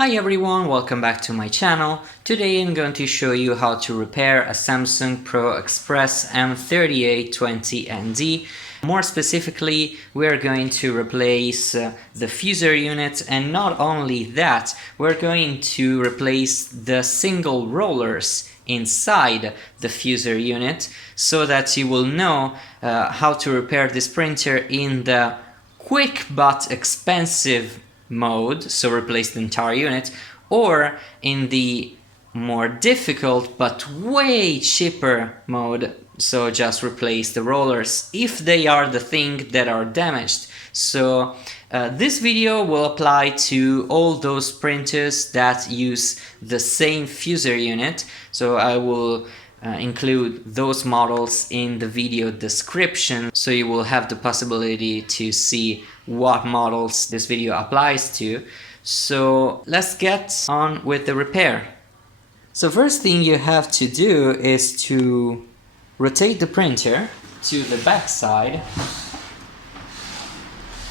Hi everyone, welcome back to my channel. Today I'm going to show you how to repair a Samsung Pro Express M3820nd. More specifically, we're going to replace the fusor unit, and not only that, we're going to replace the single rollers inside the fusor unit so that you will know how to repair this printer in the quick but expensive mode, so replace the entire unit, or in the more difficult but way cheaper mode, so just replace the rollers if they are the thing that are damaged. So this video will apply to all those printers that use the same fusor unit, so I will include those models in the video description, so you will have the possibility to see what models this video applies to. So let's get on with the repair. So first thing you have to do is to rotate the printer to the back side,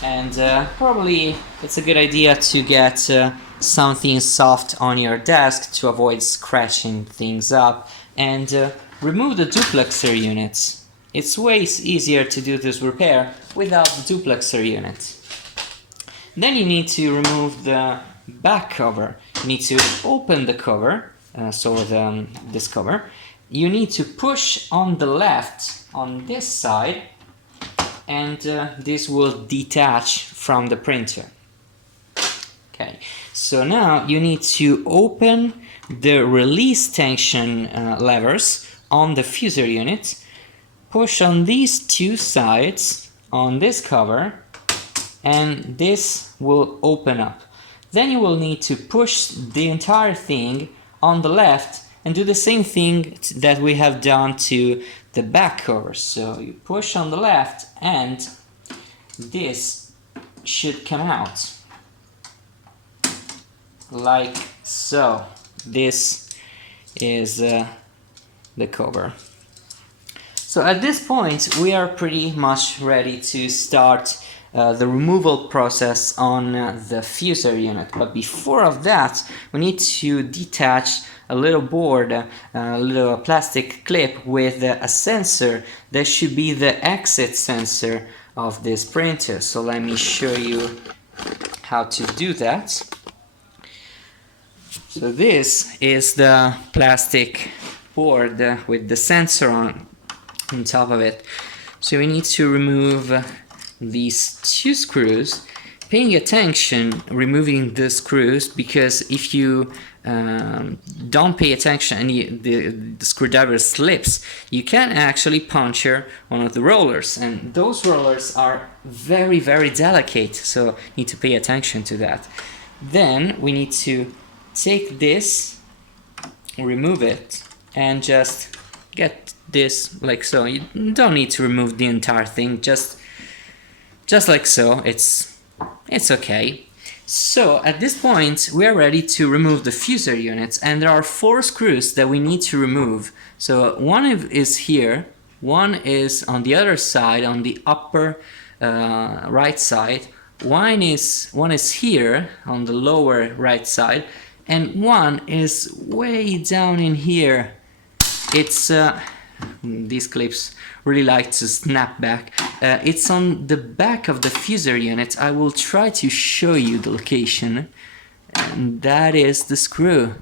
and probably it's a good idea to get something soft on your desk to avoid scratching things up, and remove the duplexer unit. It's way easier to do this repair without the duplexer unit. Then you need to remove the back cover. You need to open the cover, this cover. You need to push on the left on this side, and this will detach from the printer. Okay, so now you need to open the release tension levers on the fusor unit, push on these two sides on this cover, and this will open up. Then you will need to push the entire thing on the left and do the same thing that we have done to the back cover. So you push on the left and this should come out like so. This is the cover. So at this point we are pretty much ready to start the removal process on the fusor unit. But before of that, we need to detach a little board, a little plastic clip with a sensor that should be the exit sensor of this printer. So let me show you how to do that. So this is the plastic board with the sensor on top of it. So we need to remove these two screws, paying attention removing the screws, because if you don't pay attention and the screwdriver slips, you can actually puncture one of the rollers, and those rollers are very delicate, so need to pay attention to that. Then we need to take this, remove it, and just get this like so. You don't need to remove the entire thing, just like so. It's okay. So at this point we are ready to remove the fusor units, and there are 4 screws that we need to remove. So one is here, one is on the other side, on the upper right side, one is here on the lower right side, and one is way down in here. It's these clips really like to snap back. It's on the back of the fusor unit. I will try to show you the location, and that is the screw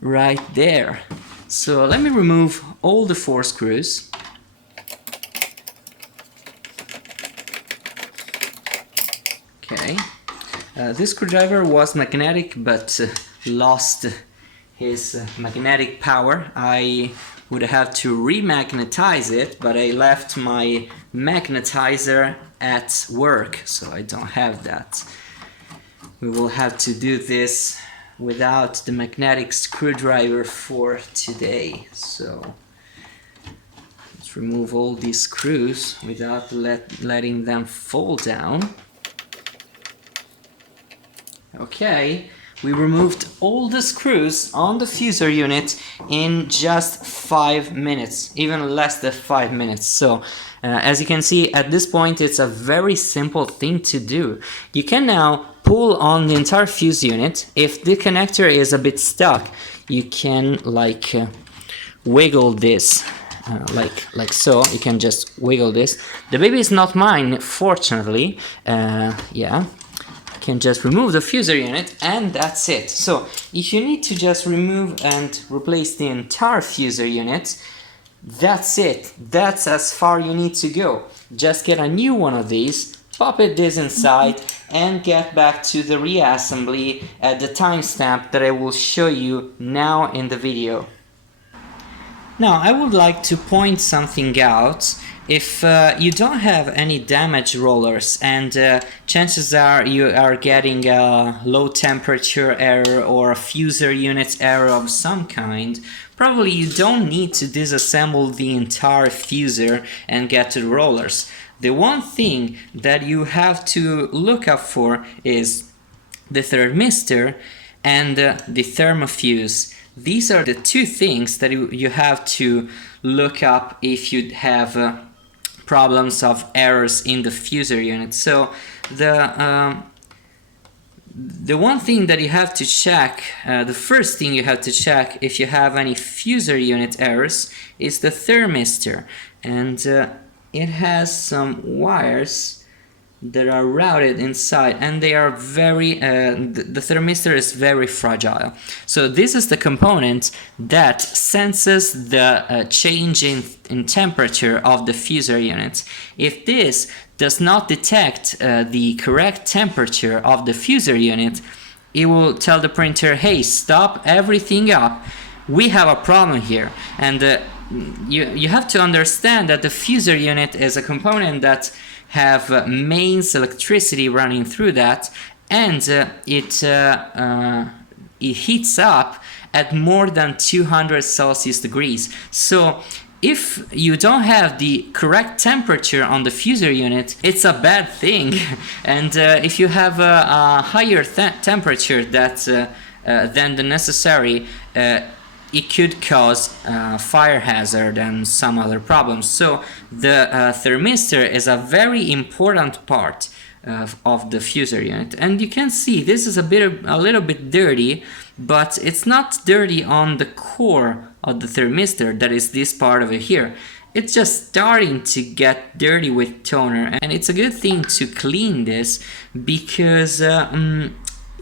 right there. So let me remove all the 4 screws. Okay, this screwdriver was magnetic but lost his magnetic power. I would have to remagnetize it, but I left my magnetizer at work, so I don't have that. We will have to do this without the magnetic screwdriver for today. So let's remove all these screws without letting them fall down. Okay. We removed all the screws on the fusor unit in just 5 minutes, even less than 5 minutes. So as you can see, at this point it's a very simple thing to do. You can now pull on the entire fuse unit. If the connector is a bit stuck, you can like wiggle this like so. You can just wiggle this. The baby is not mine, fortunately. Yeah, can just remove the fuser unit, and that's it. So if you need to just remove and replace the entire fuser unit, that's it. That's as far you need to go. Just get a new one of these, pop this inside, and get back to the reassembly at the timestamp that I will show you now in the video. Now I would like to point something out. If you don't have any damaged rollers, and chances are you are getting a low temperature error or a fuser unit error of some kind, probably you don't need to disassemble the entire fuser and get to the rollers. The one thing that you have to look up for is the thermistor and the thermofuse. These are the two things that you have to look up if you have problems of errors in the fuser unit. So the one thing that you have to check, the first thing you have to check if you have any fuser unit errors is the thermistor, and it has some wires that are routed inside, and they are very the thermistor is very fragile. So this is the component that senses the change in temperature of the fuser unit. If this does not detect the correct temperature of the fuser unit, it will tell the printer, hey, stop everything up, we have a problem here. And you have to understand that the fuser unit is a component that have mains electricity running through that, and it heats up at more than 200 Celsius degrees. So if you don't have the correct temperature on the fuser unit, it's a bad thing. And if you have a higher temperature than the necessary, it could cause fire hazard and some other problems. So the thermistor is a very important part of the fuser unit. And you can see this is a little bit dirty, but it's not dirty on the core of the thermistor, that is this part over here. It's just starting to get dirty with toner, and it's a good thing to clean this, because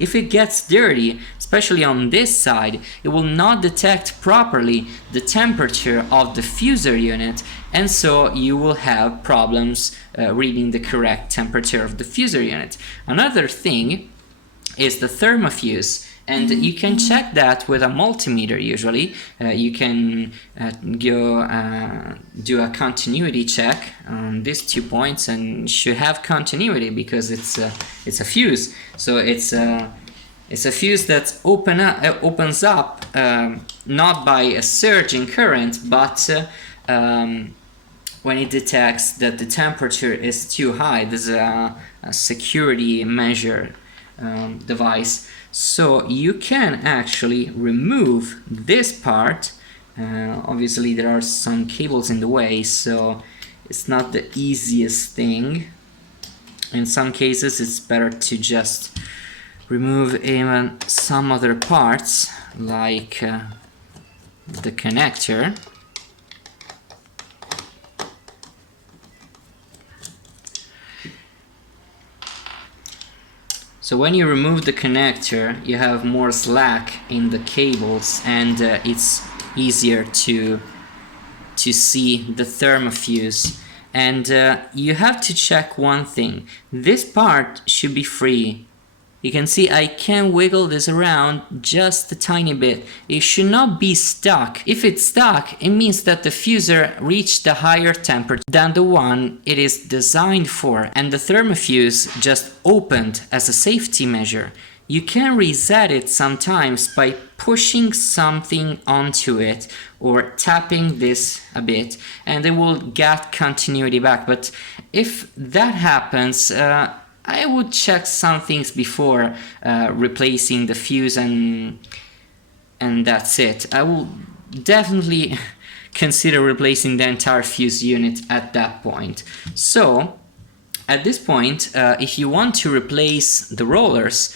if it gets dirty, especially on this side, it will not detect properly the temperature of the fuser unit, and so you will have problems reading the correct temperature of the fuser unit. Another thing is the thermofuse, and you can check that with a multimeter usually. You can go do a continuity check on these 2 points, and should have continuity because it's a fuse. So it's a fuse that opens up not by a surge in current, but when it detects that the temperature is too high. There's a security measure device. So you can actually remove this part. Obviously there are some cables in the way, so it's not the easiest thing. In some cases it's better to just remove even some other parts, like the connector. So when you remove the connector, you have more slack in the cables, and it's easier to see the thermofuse. And you have to check one thing. This part should be free. You can see I can wiggle this around just a tiny bit. It should not be stuck. If it's stuck, it means that the fuser reached a higher temperature than the one it is designed for, and the thermofuse just opened as a safety measure. You can reset it sometimes by pushing something onto it or tapping this a bit, and it will get continuity back. But if that happens, I would check some things before replacing the fuse, and that's it. I will definitely consider replacing the entire fuse unit at that point. So at this point, if you want to replace the rollers,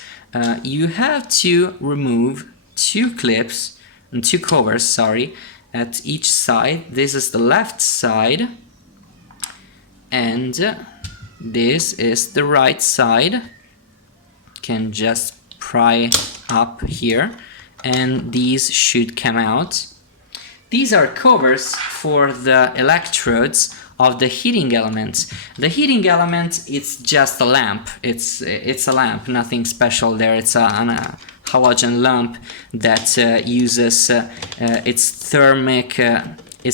you have to remove two clips and two covers, sorry, at each side. This is the left side and this is the right side. Can just pry up here and these should come out. These are covers for the electrodes of the heating element. The heating element, it's just a lamp. It's a lamp, nothing special there. It's a halogen lamp that uses its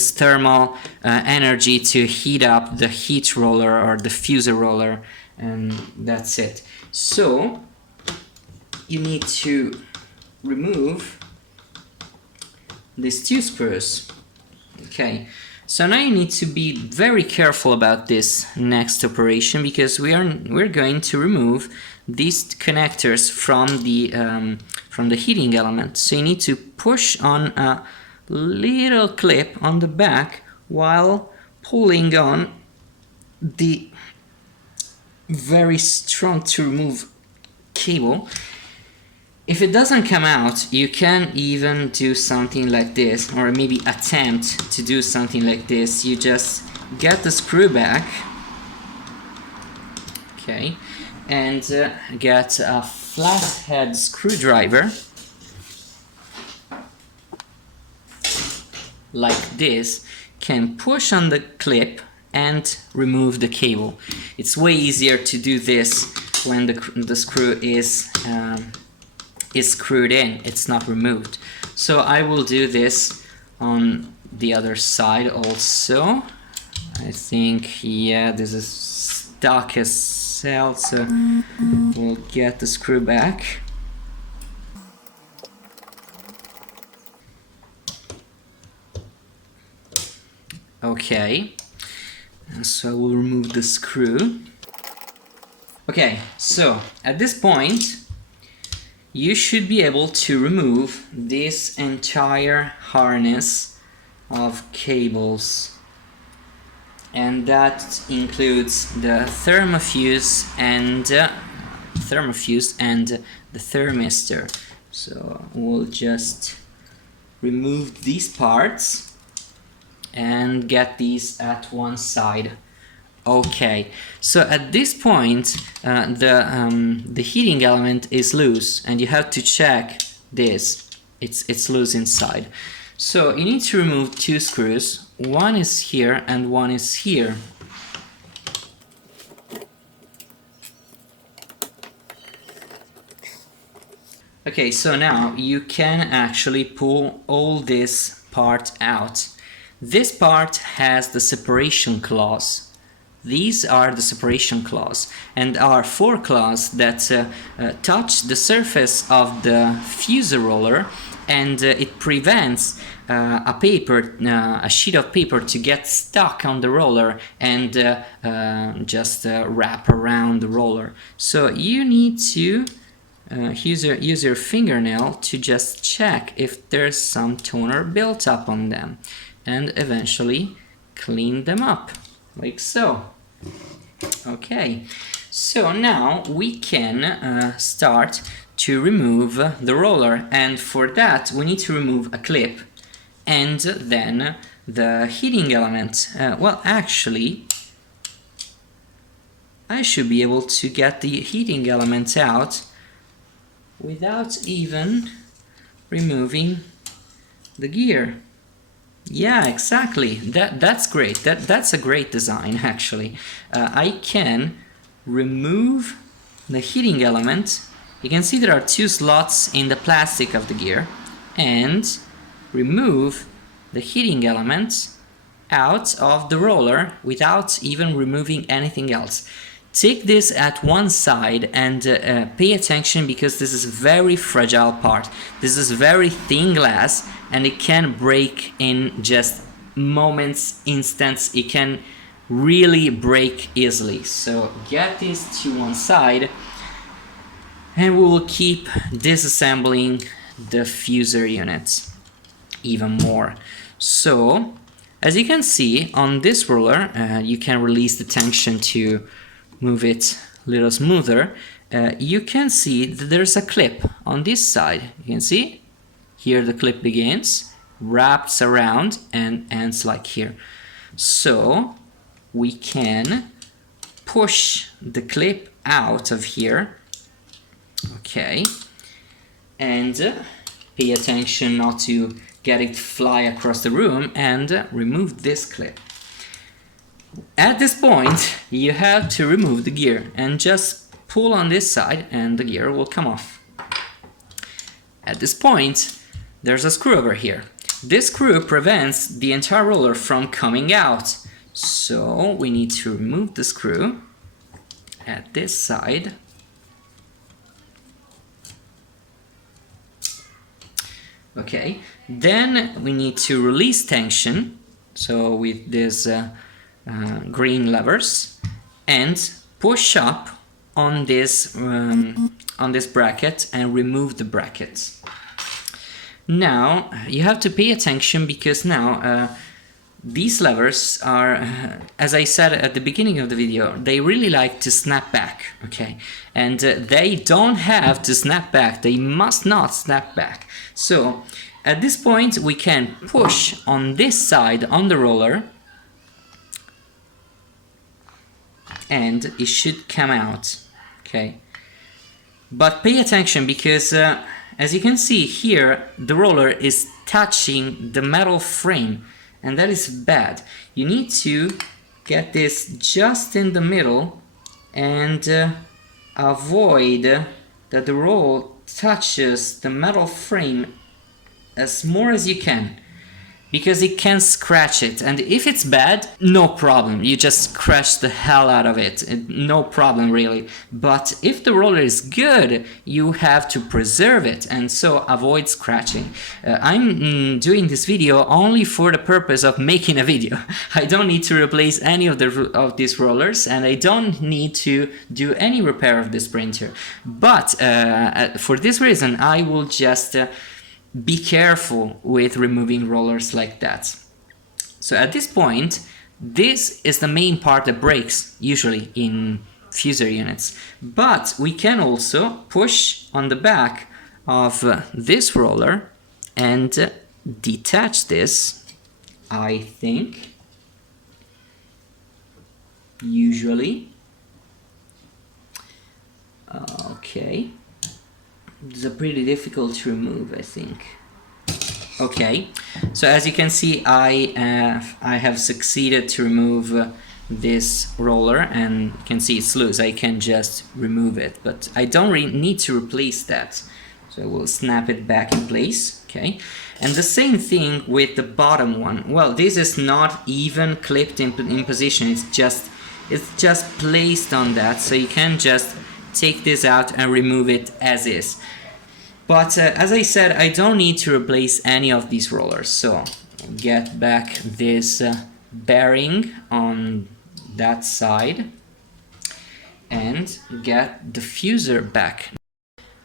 thermal energy to heat up the heat roller or the fusor roller, and that's it. So you need to remove these two screws. Okay, so now you need to be very careful about this next operation, because we're going to remove these connectors from the heating element. So you need to push on a little clip on the back while pulling on the very strong to remove cable. If it doesn't come out, you can even do something like this, or maybe attempt to do something like this. You just get the screw back, okay, and get a flathead screwdriver like this, can push on the clip and remove the cable. It's way easier to do this when the screw is screwed in, it's not removed. So I will do this on the other side also. I think, yeah, this is stuck as hell, so we'll get the screw back. Okay, and so I will remove the screw. Okay, so at this point you should be able to remove this entire harness of cables, and that includes the thermofuse and the thermistor. So we'll just remove these parts and get these at one side. Okay, so at this point the heating element is loose, and you have to check this. It's loose inside. So you need to remove two screws. One is here and one is here. Okay, so now you can actually pull all this part out. This part has the separation claws. These are the separation claws, and are four claws that touch the surface of the fusor roller, and it prevents a sheet of paper to get stuck on the roller and just wrap around the roller. So you need to use your fingernail to just check if there's some toner built up on them, and eventually clean them up. Like so. Okay, so now we can start to remove the roller, and for that we need to remove a clip and then the heating element. Well, actually I should be able to get the heating element out without even removing the gear. Yeah, exactly. That's great. That's a great design, actually. I can remove the heating element. You can see there are two slots in the plastic of the gear, and remove the heating element out of the roller without even removing anything else. Take this at one side and pay attention, because this is a very fragile part. This is very thin glass, and it can break in just moments, instants. It can really break easily. So get this to one side, and we will keep disassembling the fusor units even more. So as you can see on this roller, you can release the tension to move it a little smoother, you can see that there's a clip on this side. You can see here the clip begins, wraps around and ends like here. So we can push the clip out of here, okay, and pay attention not to get it fly across the room, and remove this clip. At this point you have to remove the gear and just pull on this side and the gear will come off. At this point there's a screw over here. This screw prevents the entire roller from coming out, so we need to remove the screw at this side. Okay, then we need to release tension, so with these green levers, and push up on this bracket and remove the bracket. Now you have to pay attention because now these levers are, as I said at the beginning of the video, they really like to snap back, okay? And they don't have to snap back, they must not snap back. So at this point we can push on this side on the roller and it should come out, okay? But pay attention because as you can see here, the roller is touching the metal frame, and that is bad. You need to get this just in the middle and avoid that the roller touches the metal frame as more as you can, because it can scratch it, and if it's bad, no problem, you just scratch the hell out of it, no problem really. But if the roller is good, you have to preserve it, and so avoid scratching. I'm doing this video only for the purpose of making a video. I don't need to replace any of these rollers, and I don't need to do any repair of this printer. But for this reason, I will just be careful with removing rollers like that. So at this point, this is the main part that breaks usually in fusor units, but we can also push on the back of this roller and detach this, I think, usually. Okay. It's pretty difficult to remove, I think. Okay, so as you can see, I have succeeded to remove this roller, and you can see it's loose. I can just remove it, but I don't need to replace that. So I will snap it back in place, okay? And the same thing with the bottom one. Well, this is not even clipped in position, it's just placed on that, so you can just take this out and remove it as is. But as I said, I don't need to replace any of these rollers, so get back this bearing on that side and get the fusor back.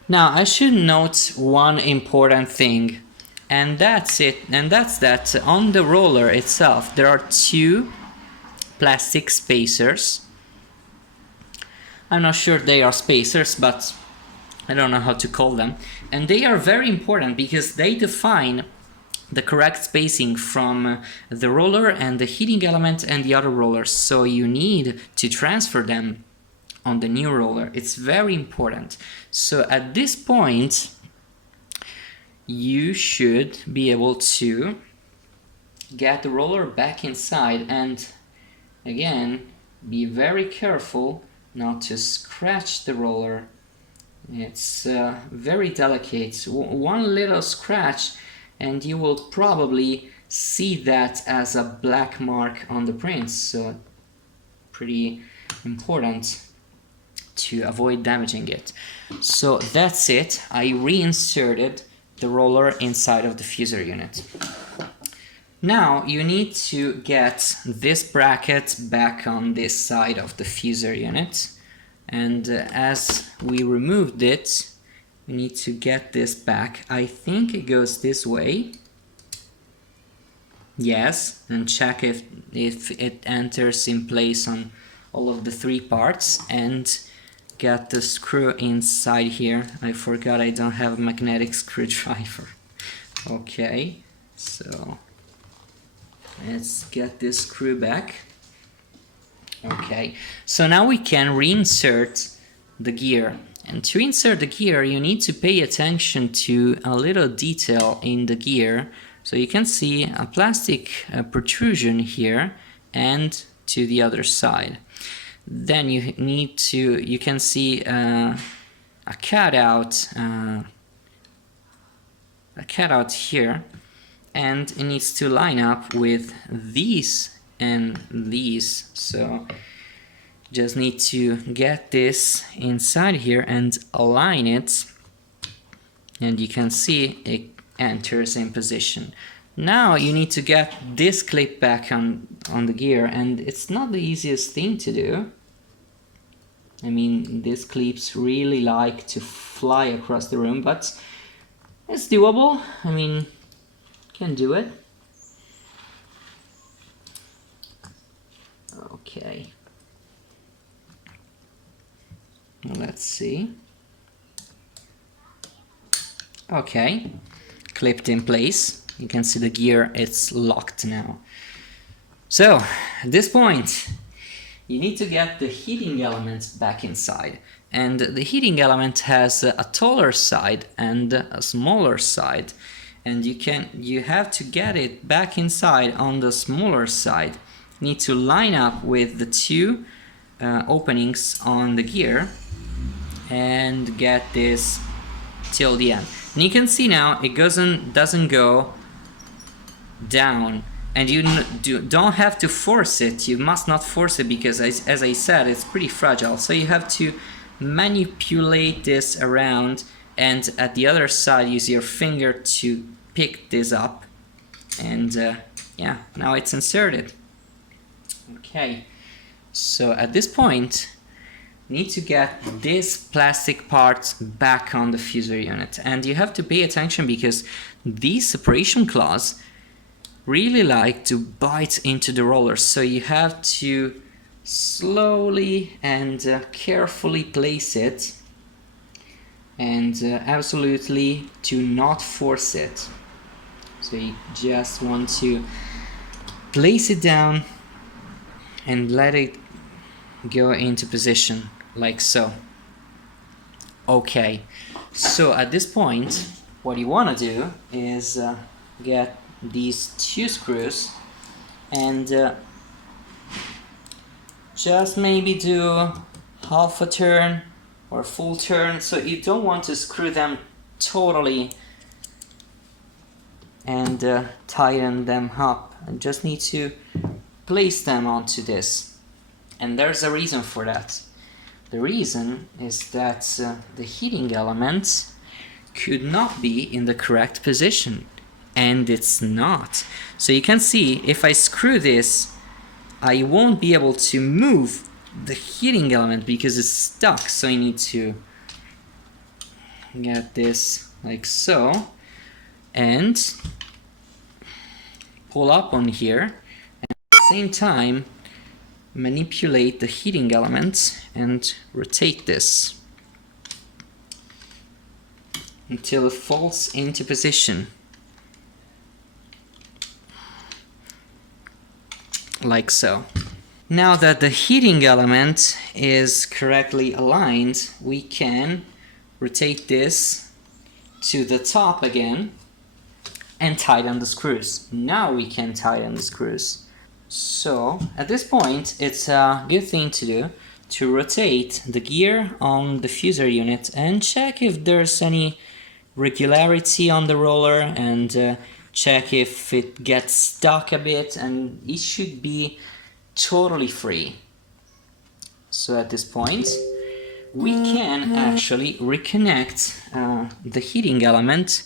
Now I should note one important thing, and that's that on the roller itself there are two plastic spacers. I'm not sure they are spacers, but I don't know how to call them, and they are very important because they define the correct spacing from the roller and the heating element and the other rollers, so you need to transfer them on the new roller. It's very important. So at this point you should be able to get the roller back inside, and again be very careful not to scratch the roller. It's very delicate. One little scratch and you will probably see that as a black mark on the print, so pretty important to avoid damaging it. So that's it. I reinserted the roller inside of the fusor unit. Now you need to get this bracket back on this side of the fusor unit, and as we removed it, we need to get this back. I think it goes this way. Yes, and check if it enters in place on all of the three parts and get the screw inside here. I forgot I don't have a magnetic screwdriver. Okay, so let's get this screw back. Okay, so now we can reinsert the gear. And to insert the gear, you need to pay attention to a little detail in the gear. So you can see a plastic protrusion here and to the other side. Then you can see a cutout here, and it needs to line up with these and these. So just need to get this inside here and align it, and you can see it enters in position. Now you need to get this clip back on the gear, and it's not the easiest thing to do. I mean, these clips really like to fly across the room, but it's doable. I mean, can do it. Okay. Let's see. Okay, clipped in place. You can see the gear, it's locked now. So at this point you need to get the heating element back inside, and the heating element has a taller side and a smaller side, and you have to get it back inside on the smaller side. You need to line up with the two openings on the gear and get this till the end. And you can see now it doesn't go down, and you don't have to force it. You must not force it because, as I said, it's pretty fragile. So you have to manipulate this around, and at the other side use your finger to pick this up, and yeah, now it's inserted. Okay, so at this point need to get this plastic part back on the fusor unit, and you have to pay attention because these separation claws really like to bite into the rollers, so you have to slowly and carefully place it, and absolutely do not force it. So you just want to place it down and let it go into position like so. Okay, so at this point what you want to do is get these two screws and just maybe do half a turn or a full turn. So you don't want to screw them totally and tighten them up, and just need to place them onto this. And there's a reason for that. The reason is that the heating element could not be in the correct position, and it's not. So you can see if I screw this, I won't be able to move the heating element because it's stuck. So I need to get this like so and pull up on here, and at the same time manipulate the heating element and rotate this until it falls into position like so. Now that the heating element is correctly aligned, we can rotate this to the top again and tighten the screws. Now we can tighten the screws. So at this point it's a good thing to do to rotate the gear on the fusor unit and check if there's any regularity on the roller, and check if it gets stuck a bit, and it should be totally free. So at this point we can actually reconnect the heating element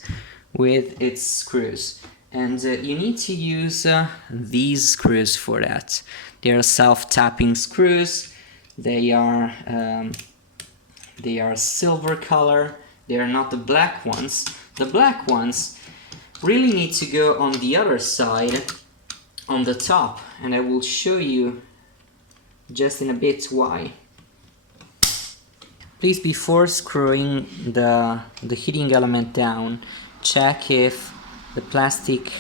with its screws, and you need to use these screws for that. They are self-tapping screws. They are silver color. They are not the black ones. The black ones really need to go on the other side, on the top, and I will show you just in a bit why. Please, before screwing the heating element down, check if the plastic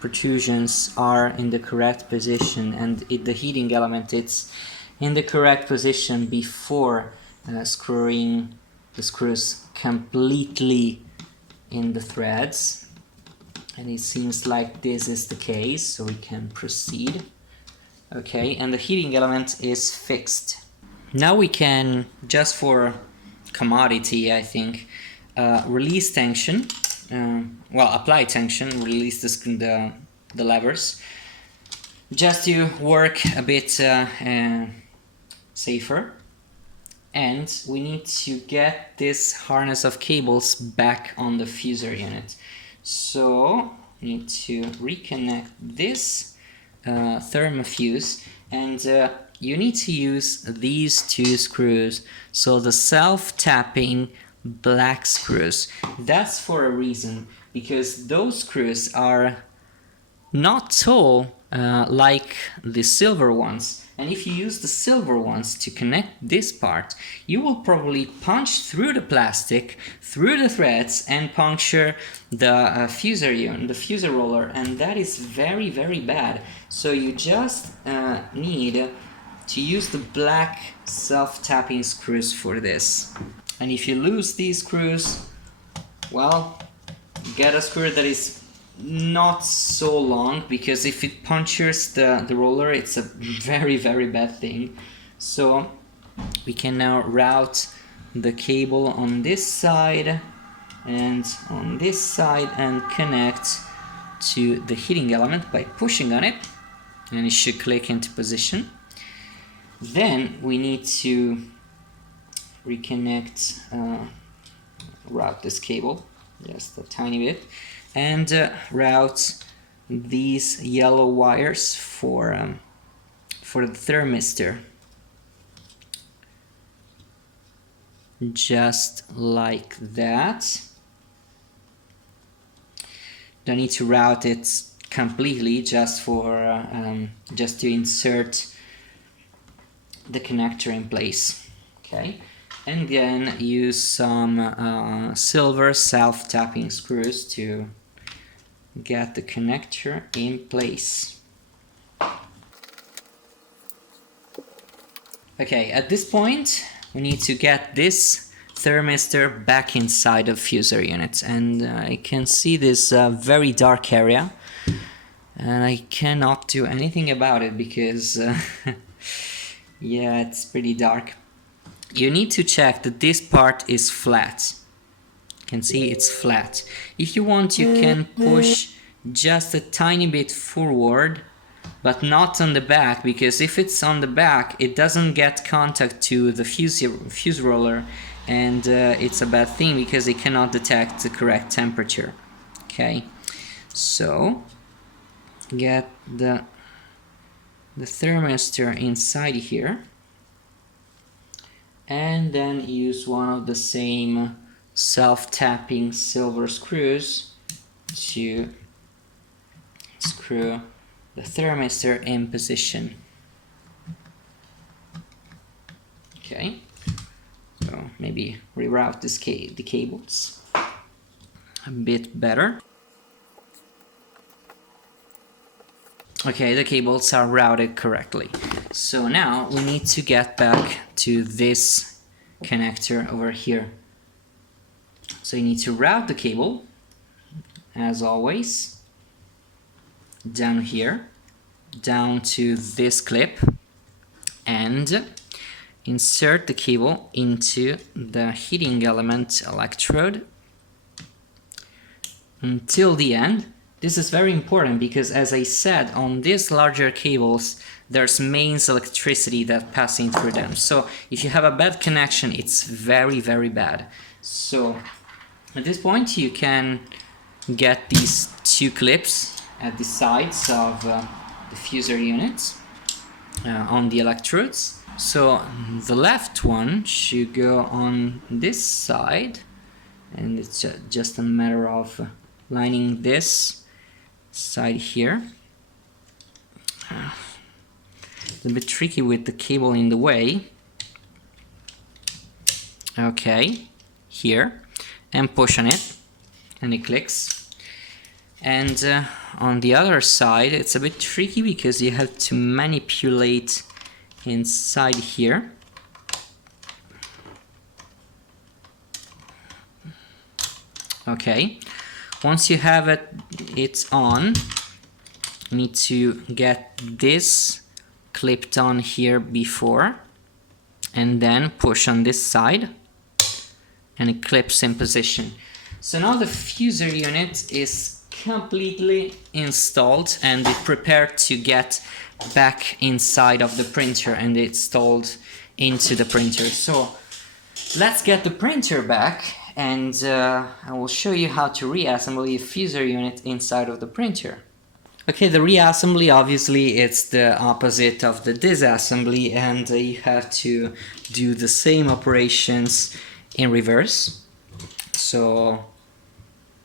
protrusions are in the correct position and if the heating element is in the correct position before screwing the screws completely in the threads. And it seems like this is the case, so we can proceed. Okay, and the heating element is fixed. Now we can, just for commodity, I think, release tension. Well, apply tension, release the levers, just to work a bit safer. And we need to get this harness of cables back on the fusor unit. So we need to reconnect this thermofuse, and you need to use these two screws, so the self-tapping black screws. That's for a reason, because those screws are not tall like the silver ones, and if you use the silver ones to connect this part, you will probably punch through the plastic, through the threads, and puncture the fusor unit, the fusor roller, and that is very, very bad. So you just need to use the black self-tapping screws for this. And if you lose these screws, well, get a screw that is not so long, because if it punctures the roller, it's a very, very bad thing. So we can now route the cable on this side and on this side and connect to the heating element by pushing on it, and it should click into position. Then we need to reconnect, route this cable just a tiny bit, and route these yellow wires for the thermistor, just like that. Don't need to route it completely, just for just to insert the connector in place. Okay, and then use some silver self-tapping screws to get the connector in place. Okay, at this point we need to get this thermistor back inside of fusor units, and I can see this very dark area, and I cannot do anything about it because yeah, it's pretty dark. You need to check that this part is flat. You can see it's flat. If you want, you can push just a tiny bit forward, but not on the back, because if it's on the back, it doesn't get contact to the fuse roller, and it's a bad thing because it cannot detect the correct temperature. Okay, so get the thermistor inside here, and then use one of the same self-tapping silver screws to screw the thermistor in position. Okay, so maybe reroute the cables a bit better. Okay, the cables are routed correctly. So now we need to get back to this connector over here. So you need to route the cable, as always, down here, down to this clip, and insert the cable into the heating element electrode until the end. This is very important because, as I said, on these larger cables there's mains electricity that passing through them. So if you have a bad connection, it's very, very bad. So at this point you can get these two clips at the sides of the fusor units on the electrodes. So the left one should go on this side, and it's just a matter of lining this side here. a bit tricky with the cable in the way. Okay, here, and push on it, and it clicks. And on the other side, it's a bit tricky because you have to manipulate inside here. Okay, once you have it's on, you need to get this clipped on here before, and then push on this side, and it clips in position. So now the fusor unit is completely installed and it's prepared to get back inside of the printer and installed into the printer. So let's get the printer back, and I will show you how to reassemble the fusor unit inside of the printer. Okay, the reassembly, obviously it's the opposite of the disassembly, and you have to do the same operations in reverse. So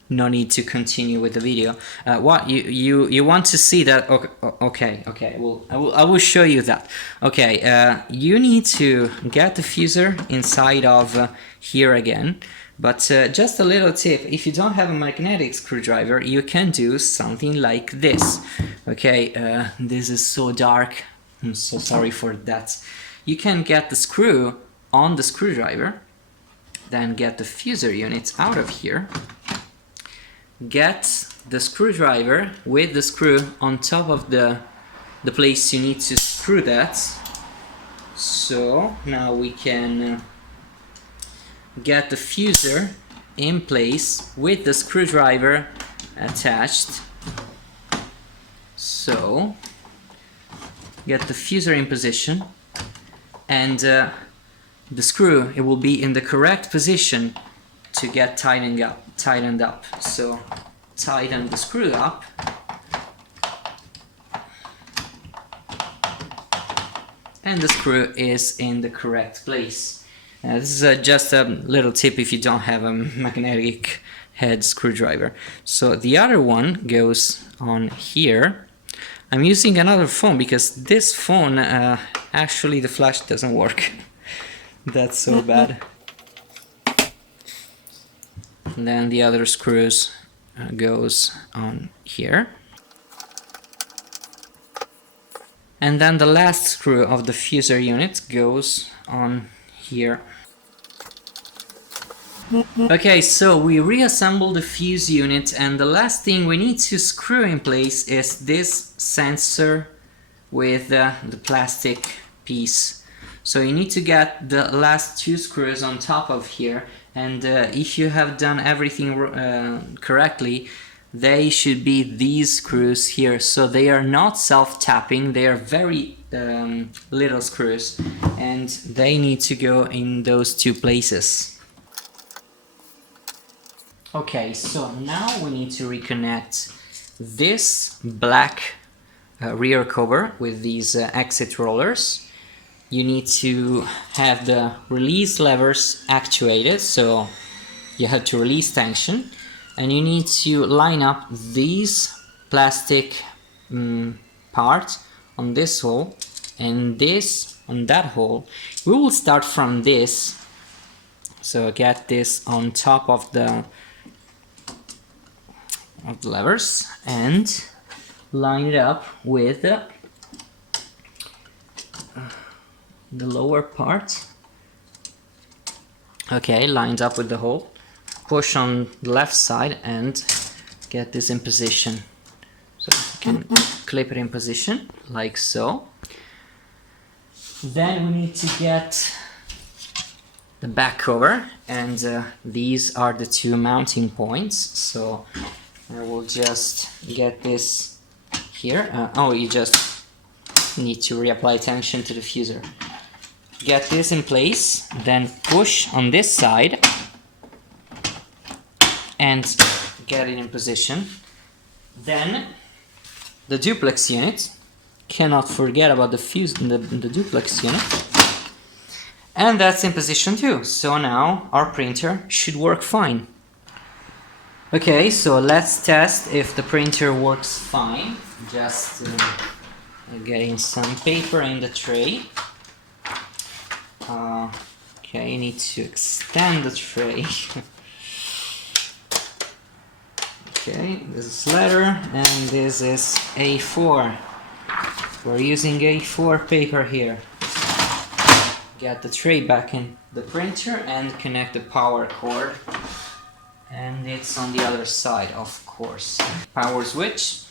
no need to continue with the video. What you want to see that? Okay. Well, I will show you that. Okay, you need to get the fusor inside of here again. But just a little tip: if you don't have a magnetic screwdriver, you can do something like this. Okay, this is so dark. I'm so sorry for that. You can get the screw on the screwdriver, then get the fusor unit out of here. Get the screwdriver with the screw on top of the place you need to screw that. So now we can get the fusor in place with the screwdriver attached. So get the fusor in position, and the screw, it will be in the correct position to get tightened up. So tighten the screw up, and the screw is in the correct place. This is just a little tip if you don't have a magnetic head screwdriver. So the other one goes on here. I'm using another phone because this phone, actually the flash doesn't work. That's so bad. And then the other screws goes on here. And then the last screw of the fusor unit goes on here. Okay, so we reassembled the fuse unit, and the last thing we need to screw in place is this sensor with the plastic piece. So you need to get the last two screws on top of here, and if you have done everything correctly, they should be these screws here. So they are not self-tapping, they are very little screws, and they need to go in those two places. Okay, so now we need to reconnect this black rear cover with these exit rollers. You need to have the release levers actuated, so you have to release tension, and you need to line up these plastic part on this hole and this on that hole. We will start from this, so get this on top of the levers and line it up with the lower part. Okay, lined up with the hole. Push on the left side and get this in position. So you can clip it in position like so. Then we need to get the back cover, and these are the two mounting points. So I will just get this here. Oh, you just need to reapply tension to the fusor. Get this in place, then push on this side and get it in position. Then the duplex unit, cannot forget about the duplex unit, and that's in position too. So now our printer should work fine. Okay, so let's test if the printer works fine. Just getting some paper in the tray. Okay, you need to extend the tray. Okay, this is letter and this is A4. We're using A4 paper here. Get the tray back in the printer and connect the power cord. And it's on the other side, of course. Power switch.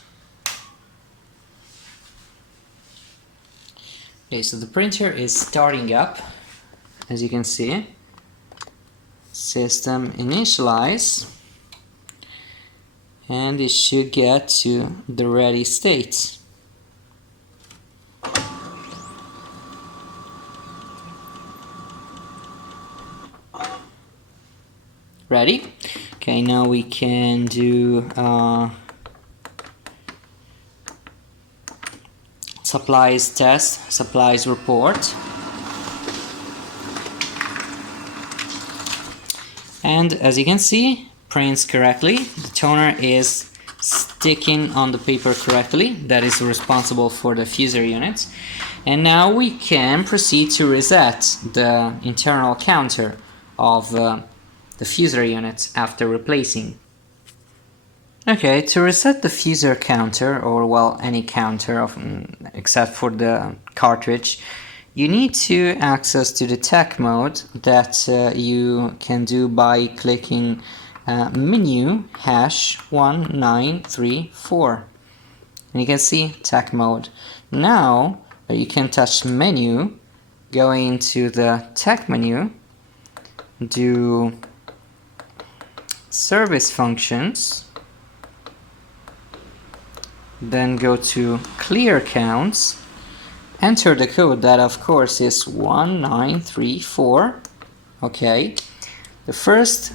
Okay, so the printer is starting up, as you can see. System initialize. And it should get to the ready state. Ready? Okay, now we can do supplies test, supplies report. And as you can see, prints correctly. The toner is sticking on the paper correctly. That is responsible for the fusor unit. And now we can proceed to reset the internal counter of the fusor unit after replacing. Okay, to reset the fusor counter, or well, any counter except for the cartridge, you need to access to the tech mode that you can do by clicking menu #1934. And you can see tech mode. Now you can touch menu, go into the tech menu, do service functions, then go to clear counts, enter the code that of course is 1934. Okay, the first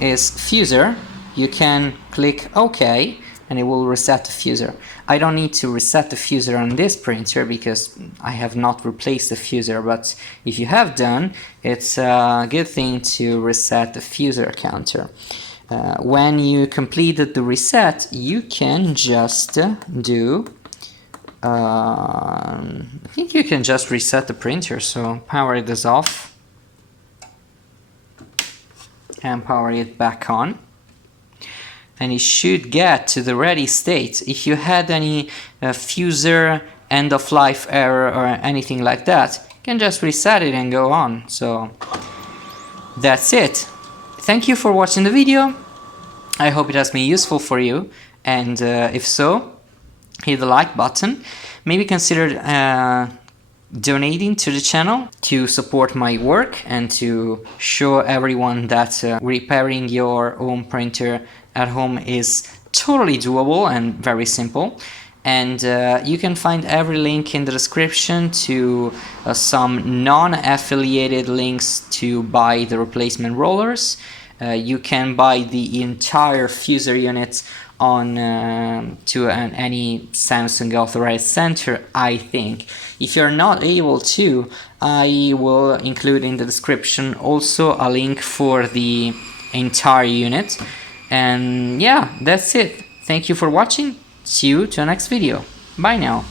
is fusor. You can click OK and it will reset the fusor. I don't need to reset the fusor on this printer because I have not replaced the fusor, but if you have done, it's a good thing to reset the fusor counter. When you completed the reset, you can just do I think you can just reset the printer. So power this off and power it back on, and it should get to the ready state. If you had any fusor end of life error or anything like that, you can just reset it and go on. So that's it. Thank you for watching the video. I hope it has been useful for you, and if so, hit the like button. Maybe consider donating to the channel to support my work and to show everyone that repairing your own printer at home is totally doable and very simple. And you can find every link in the description to some non-affiliated links to buy the replacement rollers. You can buy the entire fusor unit on any Samsung authorized center, I think. If you're not able to, I will include in the description also a link for the entire unit. And yeah, that's it. Thank you for watching. See you to the next video. Bye now.